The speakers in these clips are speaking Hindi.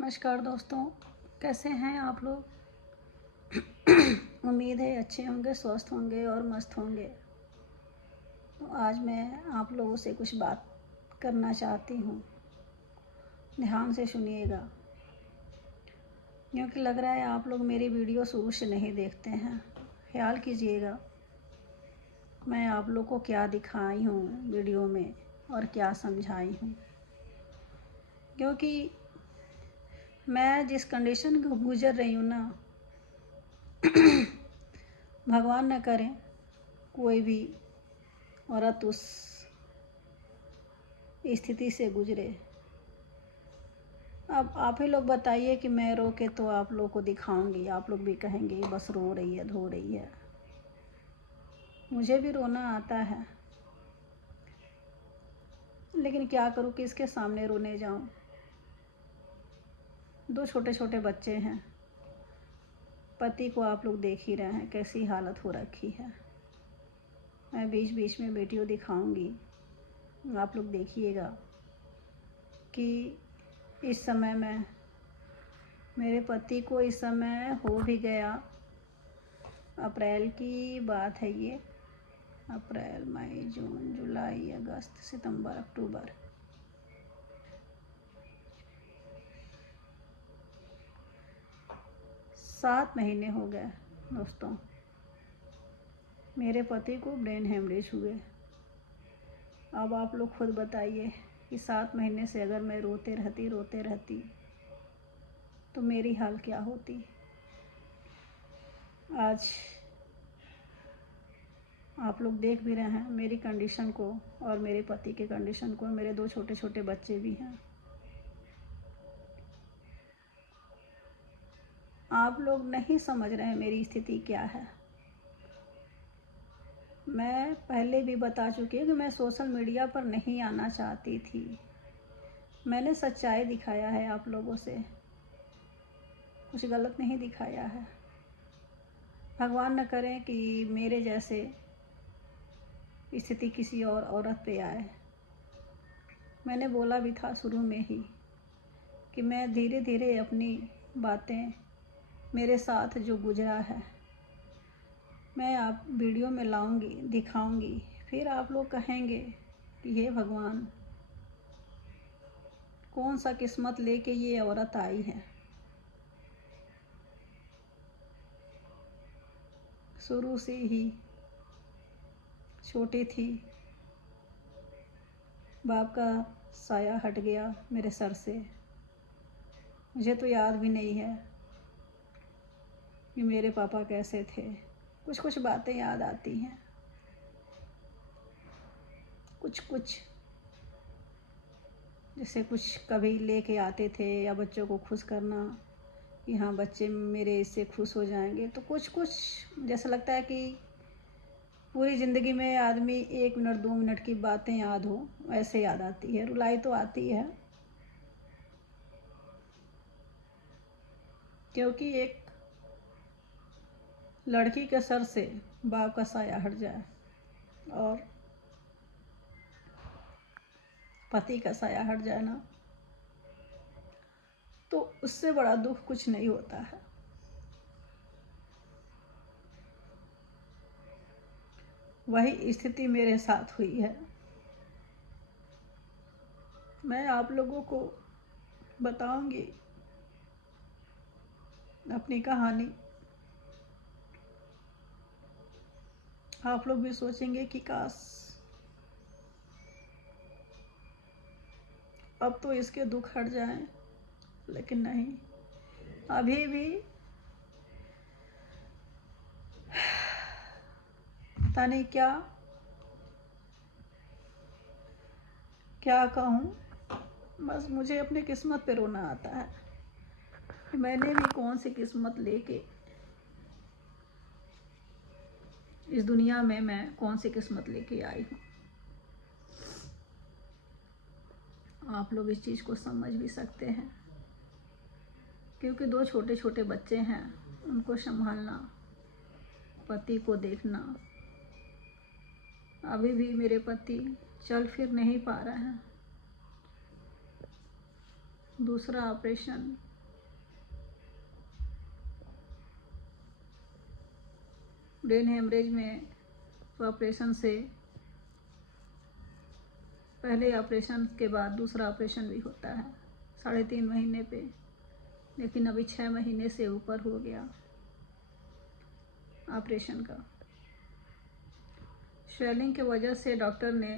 नमस्कार दोस्तों, कैसे हैं आप लोग। उम्मीद है अच्छे होंगे, स्वस्थ होंगे और मस्त होंगे। तो आज मैं आप लोगों से कुछ बात करना चाहती हूँ। ध्यान से सुनिएगा, क्योंकि लग रहा है आप लोग मेरी वीडियो शुरू से नहीं देखते हैं। ख्याल कीजिएगा मैं आप लोग को क्या दिखाई हूँ वीडियो में और क्या समझाई हूँ, क्योंकि मैं जिस कंडीशन को गुजर रही हूँ ना, भगवान न करें कोई भी औरत उस स्थिति से गुजरे। अब आप ही लोग बताइए कि मैं रो के तो आप लोग को दिखाऊंगी, आप लोग भी कहेंगे बस रो रही है, धो रही है। मुझे भी रोना आता है, लेकिन क्या करूँ, किसके सामने रोने जाऊँ। 2 छोटे छोटे बच्चे हैं, पति को आप लोग देख ही रहे हैं कैसी हालत हो रखी है। मैं बीच बीच में वीडियो दिखाऊंगी, आप लोग देखिएगा कि इस समय में मेरे पति को इस समय हो भी गया। अप्रैल की बात है ये, अप्रैल, मई, जून, जुलाई, अगस्त, सितंबर, अक्टूबर, 7 महीने हो गए दोस्तों। मेरे पति को ब्रेन हेमरेज हुए। अब आप लोग खुद बताइए कि 7 महीने से अगर मैं रोते रहती तो मेरी हाल क्या होती। आज आप लोग देख भी रहे हैं मेरी कंडीशन को और मेरे पति के कंडीशन को। मेरे 2 छोटे छोटे बच्चे भी हैं। आप लोग नहीं समझ रहे हैं मेरी स्थिति क्या है। मैं पहले भी बता चुकी हूँ कि मैं सोशल मीडिया पर नहीं आना चाहती थी। मैंने सच्चाई दिखाया है आप लोगों से, कुछ गलत नहीं दिखाया है। भगवान न करें कि मेरे जैसे स्थिति किसी और औरत पे आए। मैंने बोला भी था शुरू में ही कि मैं धीरे धीरे अपनी बातें, मेरे साथ जो गुजरा है, मैं आप वीडियो में लाऊंगी, दिखाऊंगी। फिर आप लोग कहेंगे कि हे भगवान, कौन सा किस्मत लेके ये औरत आई है। शुरू से ही छोटी थी, बाप का साया हट गया मेरे सर से। मुझे तो याद भी नहीं है कि मेरे पापा कैसे थे। कुछ कुछ बातें याद आती हैं, कुछ जैसे कुछ कभी लेके आते थे या बच्चों को खुश करना कि हाँ बच्चे मेरे इससे खुश हो जाएंगे। तो कुछ जैसा लगता है कि पूरी ज़िंदगी में आदमी 1 मिनट 2 मिनट की बातें याद हो, ऐसे याद आती है। रुलाई तो आती है, क्योंकि एक लड़की के सर से बाप का साया हट जाए और पति का साया हट जाए ना, तो उससे बड़ा दुख कुछ नहीं होता है। वही स्थिति मेरे साथ हुई है। मैं आप लोगों को बताऊंगी अपनी कहानी। आप लोग भी सोचेंगे कि काश अब तो इसके दुख हट जाएं, लेकिन नहीं, अभी भी पता नहीं क्या कहूँ। बस मुझे अपनी किस्मत पे रोना आता है कि मैंने भी कौन सी किस्मत लेके इस दुनिया में, मैं कौन सी किस्मत लेके आई हूँ। आप लोग इस चीज़ को समझ भी सकते हैं, क्योंकि 2 छोटे छोटे बच्चे हैं, उनको संभालना, पति को देखना। अभी भी मेरे पति चल फिर नहीं पा रहे हैं। दूसरा ऑपरेशन ब्रेन हेमरेज में तो ऑपरेशन से पहले ऑपरेशन के बाद दूसरा ऑपरेशन भी होता है 3.5 महीने पे, लेकिन अभी 6 महीने से ऊपर हो गया ऑपरेशन का। स्वेलिंग के वजह से डॉक्टर ने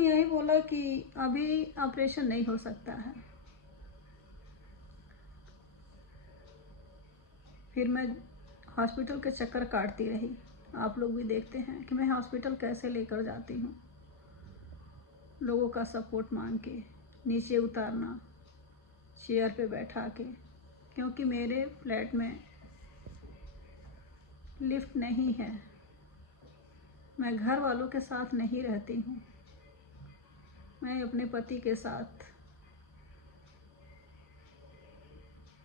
यही बोला कि अभी ऑपरेशन नहीं हो सकता है। फिर मैं हॉस्पिटल के चक्कर काटती रही। आप लोग भी देखते हैं कि मैं हॉस्पिटल कैसे लेकर जाती हूँ, लोगों का सपोर्ट मांग के, नीचे उतारना चेयर पे बैठा के, क्योंकि मेरे फ्लैट में लिफ्ट नहीं है। मैं घर वालों के साथ नहीं रहती हूँ, मैं अपने पति के साथ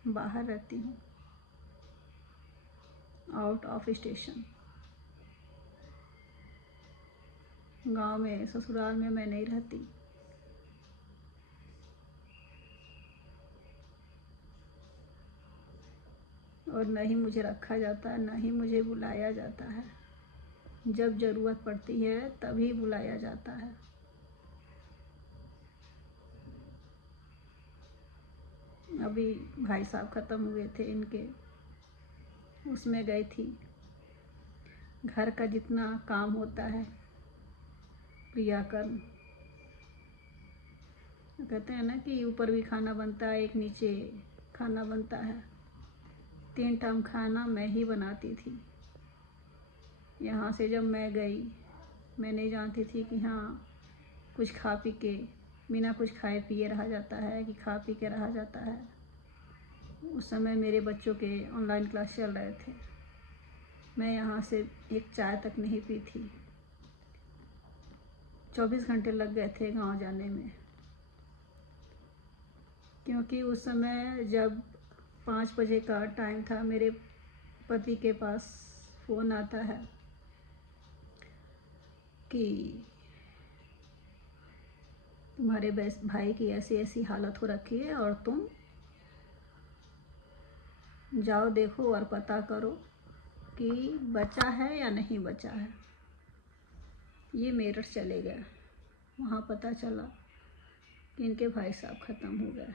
बाहर रहती हूँ, आउट ऑफ स्टेशन। गांव में, ससुराल में मैं नहीं रहती। और न ही मुझे रखा जाता है, न ही मुझे बुलाया जाता है। जब ज़रूरत पड़ती है तभी बुलाया जाता है। अभी भाई साहब ख़त्म हुए थे इनके, उसमें गई थी। घर का जितना काम होता है क्रियाकर्म, कहते हैं ना कि ऊपर भी खाना बनता है, एक नीचे खाना बनता है। 3 टाइम खाना मैं ही बनाती थी। यहाँ से जब मैं गई, मैं नहीं जानती थी कि हाँ कुछ खा पी के, बिना कुछ खाए पिए रहा जाता है कि खा पी के रहा जाता है। उस समय मेरे बच्चों के ऑनलाइन क्लास चल रहे थे। मैं यहाँ से एक चाय तक नहीं पी थी। 24 घंटे लग गए थे गांव जाने में, क्योंकि उस समय जब 5 बजे का टाइम था, मेरे पति के पास फ़ोन आता है कि तुम्हारे भाई की ऐसी ऐसी हालत हो रखी है और तुम जाओ देखो और पता करो कि बचा है या नहीं बचा है। ये मेरठ चले गए। वहाँ पता चला कि इनके भाई साहब ख़त्म हो गए।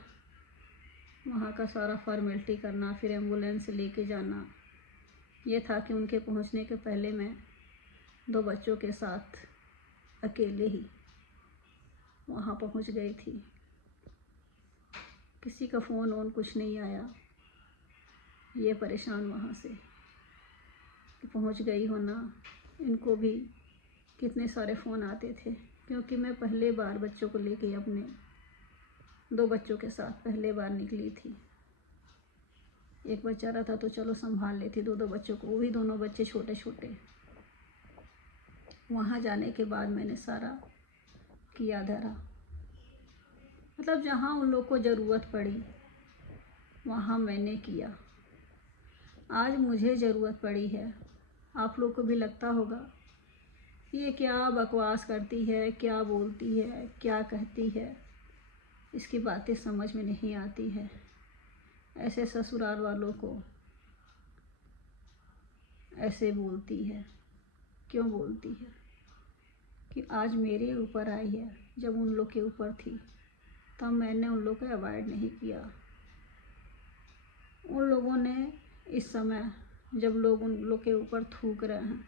वहाँ का सारा फॉर्मेलिटी करना, फिर एम्बुलेंस लेके जाना, ये था कि उनके पहुँचने के पहले मैं 2 बच्चों के साथ अकेले ही वहाँ पहुँच गई थी। किसी का फ़ोन वोन कुछ नहीं आया। ये परेशान वहाँ से कि पहुँच गई हो ना। इनको भी कितने सारे फ़ोन आते थे, क्योंकि मैं पहले बार बच्चों को लेके अपने 2 बच्चों के साथ पहले बार निकली थी। एक बच्चा रहा था तो चलो संभाल लेती, 2 बच्चों को, वो भी दोनों बच्चे छोटे छोटे। वहाँ जाने के बाद मैंने सारा किया धरा, मतलब जहाँ उन लोग को ज़रूरत पड़ी वहाँ मैंने किया। आज मुझे ज़रूरत पड़ी है। आप लोग को भी लगता होगा ये क्या बकवास करती है, क्या बोलती है, क्या कहती है, इसकी बातें समझ में नहीं आती है। ऐसे ससुराल वालों को ऐसे बोलती है, क्यों बोलती है? कि आज मेरे ऊपर आई है, जब उन लोग के ऊपर थी तब मैंने उन लोग को अवॉइड नहीं किया। उन लोगों ने इस समय जब लोग उन लोग के ऊपर थूक रहे हैं,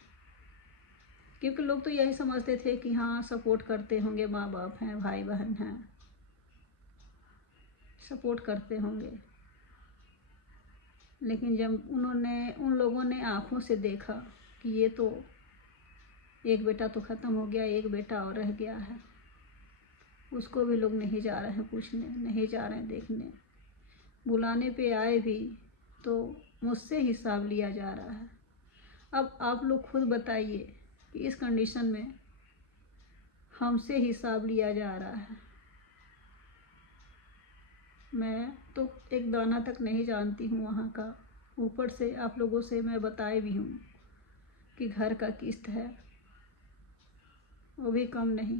क्योंकि लोग तो यही समझते थे कि हाँ सपोर्ट करते होंगे, माँ बाप हैं, भाई बहन हैं, सपोर्ट करते होंगे। लेकिन जब उन लोगों ने आँखों से देखा कि ये तो एक बेटा तो ख़त्म हो गया, एक बेटा और रह गया है, उसको भी लोग नहीं जा रहे हैं पूछने, नहीं जा रहे हैं देखने। बुलाने पे आए भी तो मुझसे हिसाब लिया जा रहा है। अब आप लोग खुद बताइए कि इस कंडीशन में हमसे हिसाब लिया जा रहा है। मैं तो एक दाना तक नहीं जानती हूँ वहाँ का। ऊपर से आप लोगों से मैं बताए भी हूँ कि घर का किस्त है, वो भी कम नहीं,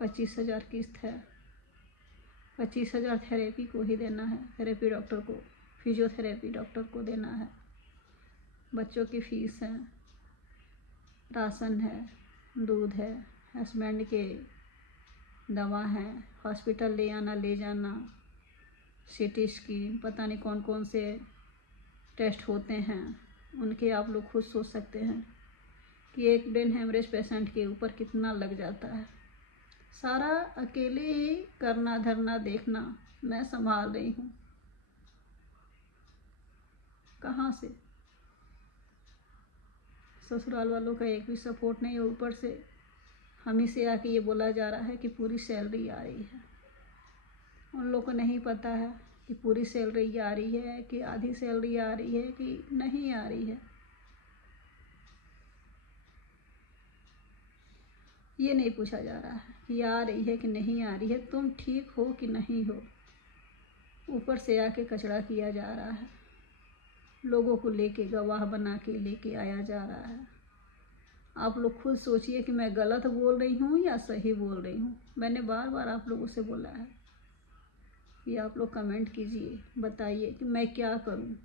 25,000 किस्त है। 25,000 थेरेपी को ही देना है, थेरेपी डॉक्टर को, फिजियोथेरेपी डॉक्टर को देना है, बच्चों की फीस है, राशन है, दूध है, हस्बैंड के दवा है, हॉस्पिटल ले आना ले जाना, सीटी स्कैन, पता नहीं कौन कौन से टेस्ट होते हैं उनके। आप लोग खुद सोच सकते हैं कि एक ब्रेन हेमरेज पेशेंट के ऊपर कितना लग जाता है। सारा अकेले ही करना धरना देखना, मैं संभाल रही हूँ। कहाँ से? ससुराल वालों का एक भी सपोर्ट नहीं है। ऊपर से हम ही से आके ये बोला जा रहा है कि पूरी सैलरी आ रही है। उन लोगों को नहीं पता है कि पूरी सैलरी आ रही है कि आधी सैलरी आ रही है कि नहीं आ रही है। ये नहीं पूछा जा रहा है कि आ रही है कि नहीं आ रही है, तुम ठीक हो कि नहीं हो। ऊपर से आके कचड़ा किया जा रहा है, लोगों को लेके गवाह बना के लेके आया जा रहा है। आप लोग खुद सोचिए कि मैं गलत बोल रही हूँ या सही बोल रही हूँ। मैंने बार बार आप लोगों से बोला है कि आप लोग कमेंट कीजिए, बताइए कि मैं क्या करूँ।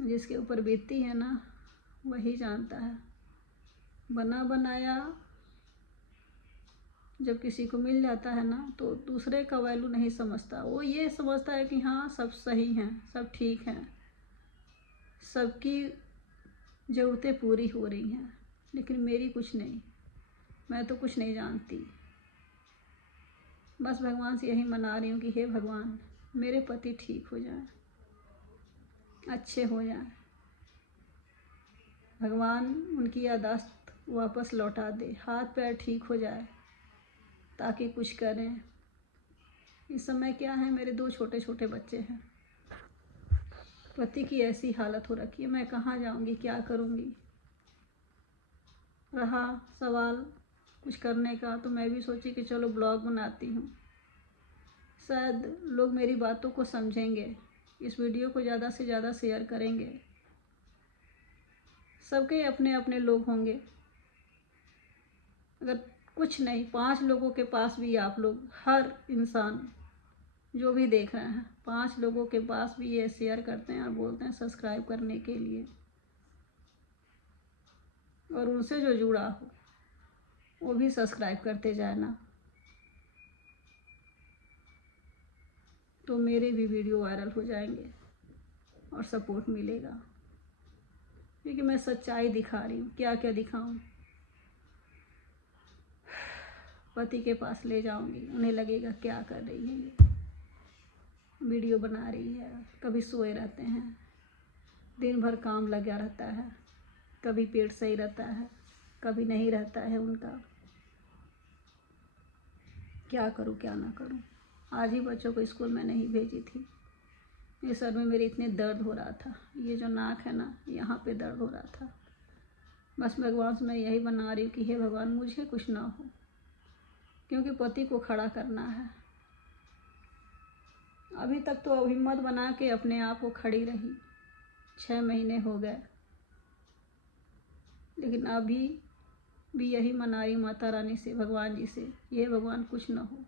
जिसके ऊपर बीतती है ना वही जानता है। बना बनाया जब किसी को मिल जाता है ना तो दूसरे का वैल्यू नहीं समझता। वो ये समझता है कि हाँ सब सही हैं, सब ठीक हैं, सबकी ज़रूरतें पूरी हो रही हैं, लेकिन मेरी कुछ नहीं, मैं तो कुछ नहीं जानती। बस भगवान से यही मना रही हूँ कि हे भगवान मेरे पति ठीक हो जाएं, अच्छे हो जाएं। भगवान उनकी याददाश्त वापस लौटा दे, हाथ पैर ठीक हो जाए ताकि कुछ करें। इस समय क्या है, मेरे 2 छोटे छोटे बच्चे हैं, पति की ऐसी हालत हो रखी है, मैं कहाँ जाऊँगी, क्या करूँगी। रहा सवाल कुछ करने का तो मैं भी सोची कि चलो ब्लॉग बनाती हूँ, शायद लोग मेरी बातों को समझेंगे, इस वीडियो को ज़्यादा से ज़्यादा शेयर करेंगे। सबके अपने अपने लोग होंगे, अगर कुछ नहीं 5 लोगों के पास भी आप लोग, हर इंसान जो भी देख रहे हैं 5 लोगों के पास भी ये शेयर करते हैं और बोलते हैं सब्सक्राइब करने के लिए, और उनसे जो जुड़ा हो वो भी सब्सक्राइब करते जाए ना, तो मेरे भी वीडियो वायरल हो जाएंगे और सपोर्ट मिलेगा। क्योंकि मैं सच्चाई दिखा रही हूँ, क्या क्या दिखाऊँ। पति के पास ले जाऊँगी, उन्हें लगेगा क्या कर रही है ये, वीडियो बना रही है। कभी सोए रहते हैं, दिन भर काम लगा रहता है, कभी पेट सही रहता है, कभी नहीं रहता है उनका। क्या करूँ क्या ना करूँ। आज ही बच्चों को स्कूल में नहीं भेजी थी, ये सर में मेरे इतने दर्द हो रहा था, ये जो नाक है ना यहाँ पे दर्द हो रहा था। बस भगवान से मैं यही बना रही हूँ कि हे भगवान मुझे कुछ ना हो, क्योंकि पति को खड़ा करना है। अभी तक तो हिम्मत बना के अपने आप को खड़ी रही, 6 महीने हो गए, लेकिन अभी भी यही मना रही माता रानी से, भगवान जी से, ये भगवान कुछ ना हो।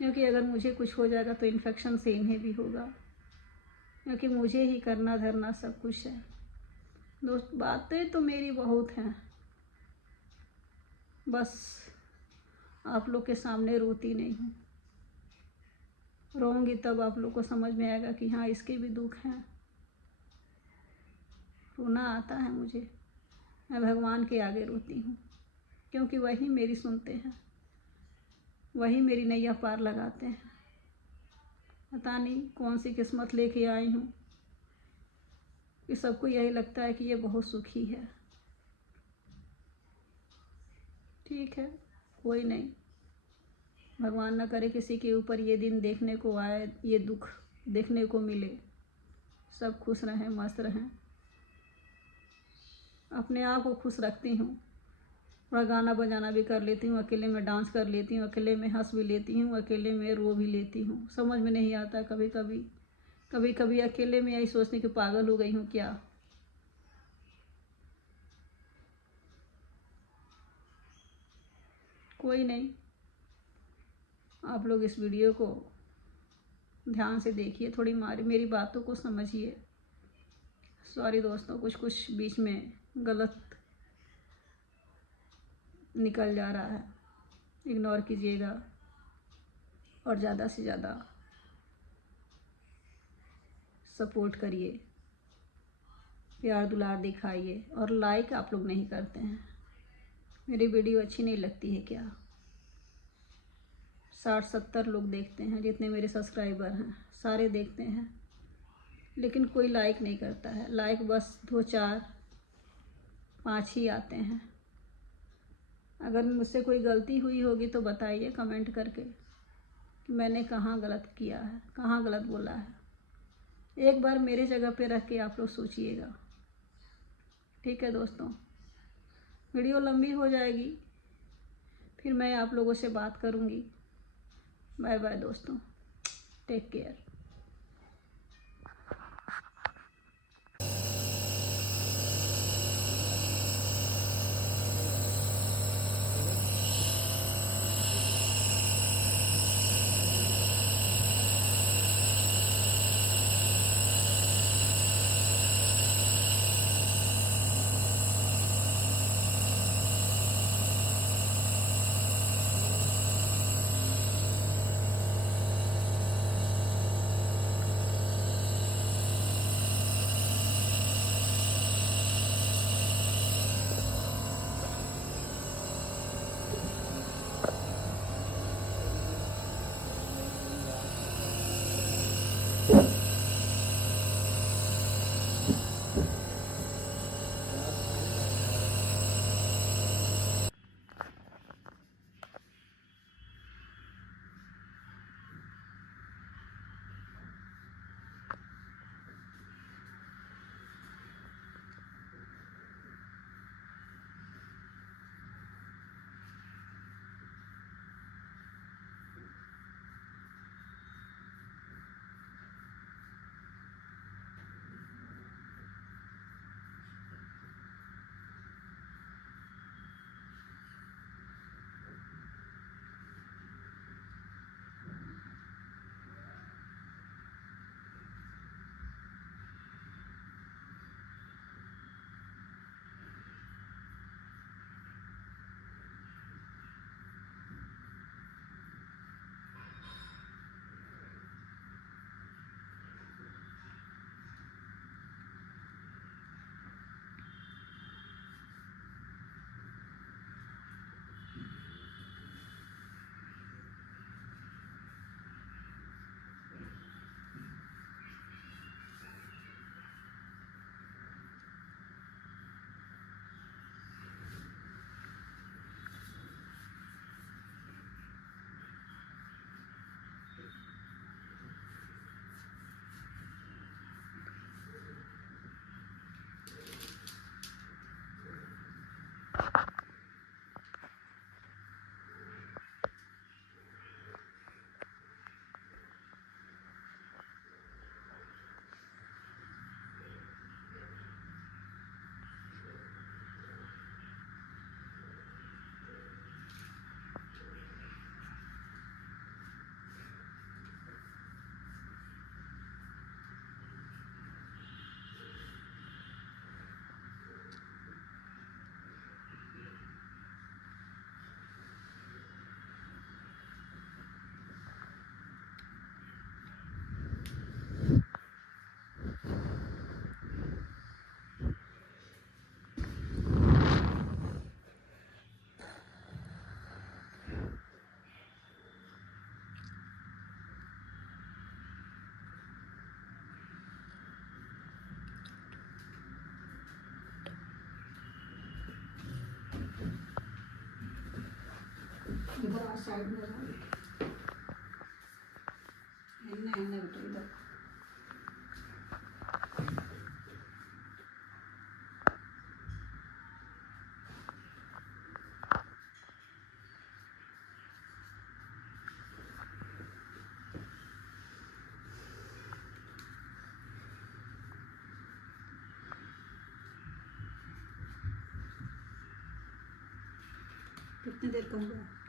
क्योंकि अगर मुझे कुछ हो जाएगा तो इन्फेक्शन से इन्हें भी होगा, क्योंकि मुझे ही करना धरना सब कुछ है। दोस्त बातें तो मेरी बहुत हैं, बस आप लोग के सामने रोती नहीं हूँ। रोऊंगी तब आप लोग को समझ में आएगा कि हाँ इसके भी दुख हैं। रोना आता है मुझे, मैं भगवान के आगे रोती हूँ, क्योंकि वही मेरी सुनते हैं, वही मेरी नैया पार लगाते हैं। पता नहीं कौन सी किस्मत लेके आई हूँ कि सबको यही लगता है कि ये बहुत सुखी है। ठीक है, कोई नहीं, भगवान न करे किसी के ऊपर ये दिन देखने को आए, ये दुख देखने को मिले। सब खुश रहें, मस्त रहें। अपने आप को खुश रखती हूँ, थोड़ा गाना बजाना भी कर लेती हूँ, अकेले में डांस कर लेती हूँ, अकेले में हंस भी लेती हूँ, अकेले में रो भी लेती हूँ। समझ में नहीं आता कभी कभी अकेले में यही सोचने कि पागल हो गई हूँ क्या। कोई नहीं, आप लोग इस वीडियो को ध्यान से देखिए, थोड़ी मेरी बातों को समझिए। सॉरी दोस्तों, कुछ बीच में गलत निकल जा रहा है, इग्नोर कीजिएगा और ज़्यादा से ज़्यादा सपोर्ट करिए, प्यार दुलार दिखाइए। और लाइक आप लोग नहीं करते हैं, मेरी वीडियो अच्छी नहीं लगती है क्या? 60-70 लोग देखते हैं, जितने मेरे सब्सक्राइबर हैं सारे देखते हैं, लेकिन कोई लाइक नहीं करता है। लाइक बस 2, 4, 5 ही आते हैं। अगर मुझसे कोई गलती हुई होगी तो बताइए कमेंट करके कि मैंने कहाँ गलत किया है, कहाँ गलत बोला है। एक बार मेरे जगह पे रख के आप लोग सोचिएगा। ठीक है दोस्तों, वीडियो लंबी हो जाएगी, फिर मैं आप लोगों से बात करूँगी। बाय बाय दोस्तों, टेक केयर। इधर साइड में एन्ने बेटा इधर। कितनी देर का हुआ?